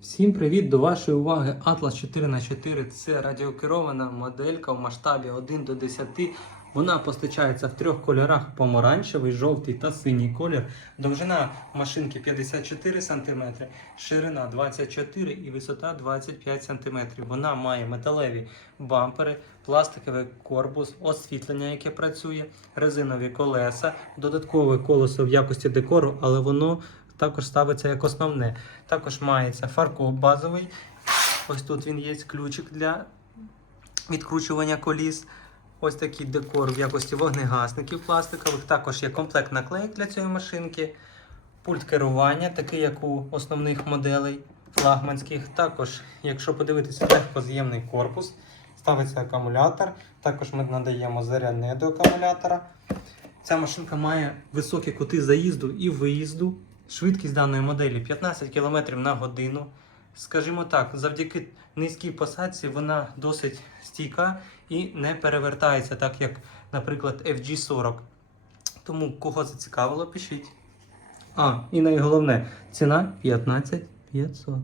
Всім привіт! До вашої уваги Atlas 4х4. Це радіокерована моделька в масштабі 1 до 10. Вона постачається в трьох кольорах: помаранчевий, жовтий та синій колір. Довжина машинки 54 см, ширина 24 і висота 25 см. Вона має металеві бампери, пластиковий корпус, освітлення, яке працює, резинові колеса, додаткове колесо в якості декору, але воно також ставиться як основне. Також мається фаркоп базовий. Ось тут він є ключик для відкручування коліс. Ось такий декор в якості вогнегасників пластикових. Також є комплект наклеїк для цієї машинки. Пульт керування, такий як у основних моделей флагманських. Також, якщо подивитися, легкоз'ємний корпус, ставиться акумулятор. Також ми надаємо зарядне до акумулятора. Ця машинка має високі кути заїзду і виїзду. Швидкість даної моделі 15 км на годину. Скажімо так, завдяки низькій посадці вона досить стійка і не перевертається, так як, наприклад, FG40. Тому кого зацікавило, пишіть. А, і найголовне, ціна 15 500.